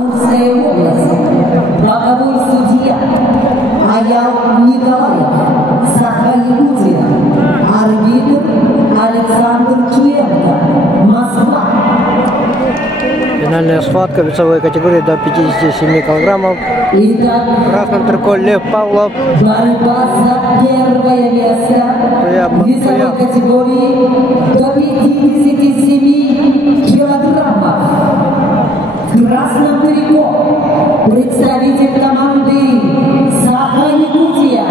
Амурская область. Боковой судья Аял Николаев. Саха-Якутия. Арбитр Александр Чуенко. Москва. Финальная схватка весовой категории до 57 килограммов. В красном трико Лев Павлов. Борьба за первое место в весовой категории до 57 килограммов. В красном трико представитель команды Саха-Якутия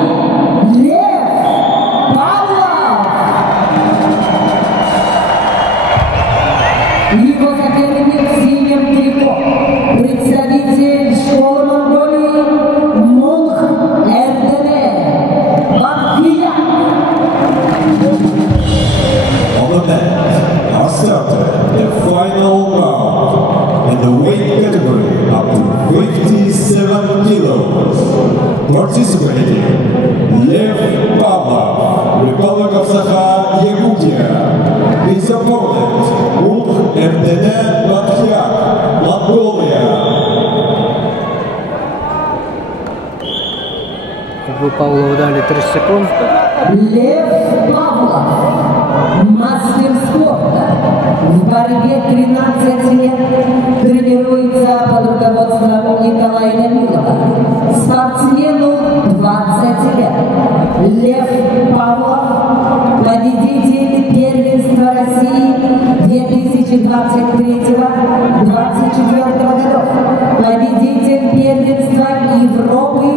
Лев Павлов. Его соперник в синем трико представитель школы Монголии Мунх Эрдене Бахия. On the mat, now started the final round in the weight category up to 57 kilos. Participating Lev Pavlov, Republic of Sakha-Yakutia. His opponent, Mukh Erdene Batkhyak, Mongolia. У Павлова дали 30 секунд. Лев Павлов, мастер спорта, в борьбе 13 лет, тренируется под руководством Николая Намилова. Спортсмену 20 лет. Лев Павлов, победитель первенства России 2023-2024 годов, победитель первенства Европы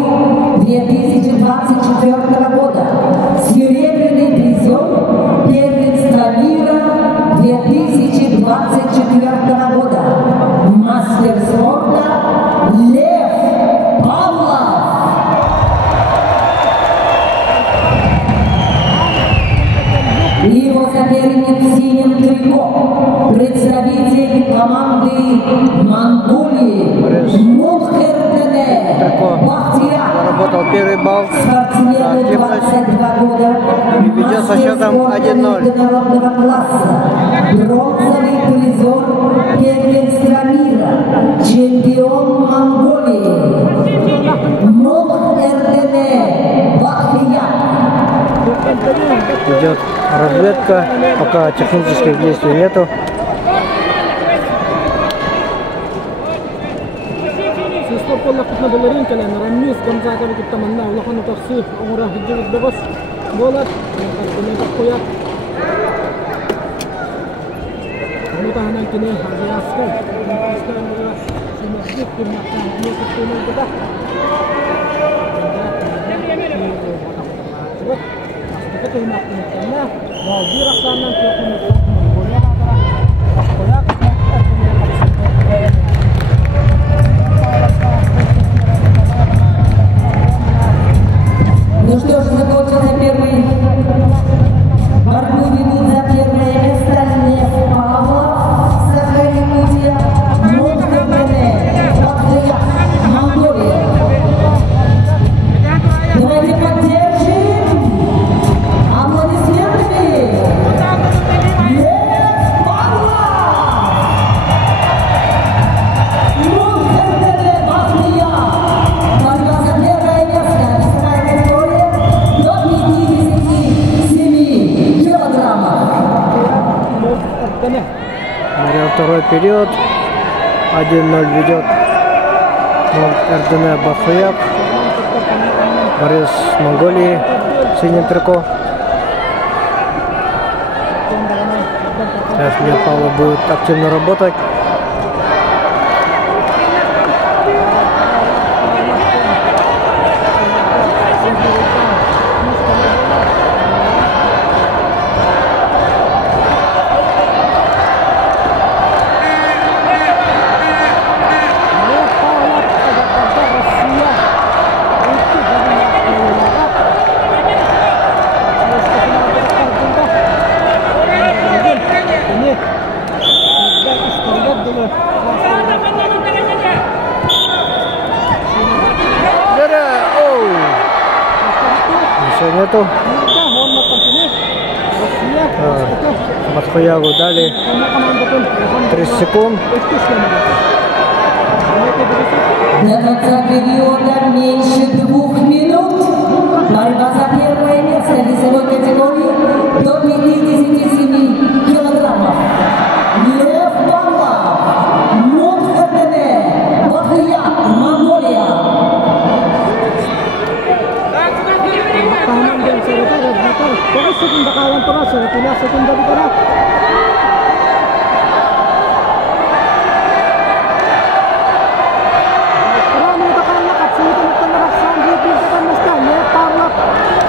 2024 года, серебряный призер первенства мира 2024 года, мастер спорта Лев Павлов. Его соперник в синем трико, представитель команды Монголии Мунх Эрдене Бахия. Заработал первый балл. Спортсмену 22 года. И ведет со счетом 1-0. Международного класса. Бронзовый призер первенства мира. Чемпион Монголии Мунх Эрдене Бахия. Идет разведка, пока технических действий нету. Ну что ж, закончился первый. Борьбу ведут за первое место Лев Павлов, Саха-Якутия, Мунх Эрдене Бахия, Монголия. Давайте поддержим аплодисментами Лев Павлов, Мунх Эрдене Бахия. Борьба за первое место весовая категория до 57 килограммов. Смотрел второй период. 1-0 ведет Мунх Эрдене Бахия. Борис Монголии. Синий трико. Сейчас Лев Павлов будет активно работать. Нету. Батхуяву дали 30 секунд. конца периода меньше 2 минут. Борьба за первое место весовой категории до 57 килограммов. Лев Павлов, Мунхендене, Батыя, Монголия. Tahanan din sa rito, red hacker. Pero sekunda kawan terus, pindah sekunda di kanan. Marami nakakalak at sino ito nagtangaraksan. Dito yung kakamasta, Leo Pavlov.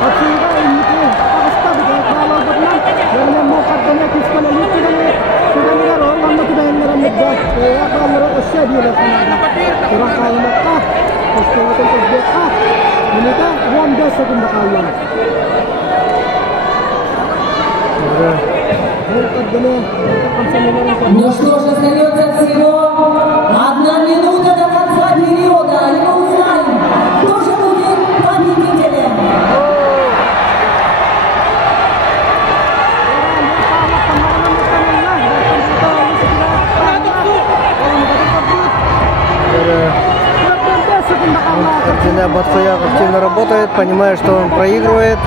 At sino ka, inito yun. Pakasta, bigay kalawag na. Yan yung mga kartonetis pala. Lito na niya. Sino nila ron, ang matinahin na ramid ka. Kaya ako ang laro ko siya, di lang kanada. Pero kalak ka. Gusto ko itong pagbet ka. Minita, 1 sekunda kawan. Ну что ж, остается всего 1 минута до конца периода. И мы узнаем, кто же будет победителем. Арсений Батыя активно работает, понимая, что он проигрывает.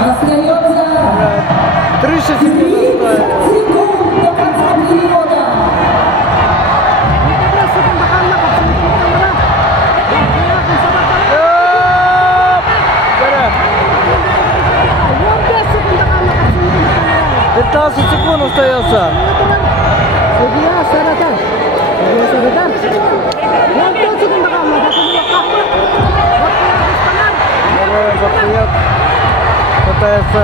Остается 30 30 секунд до конца периода. Пятнадцать секунд остается. Батыя пытается.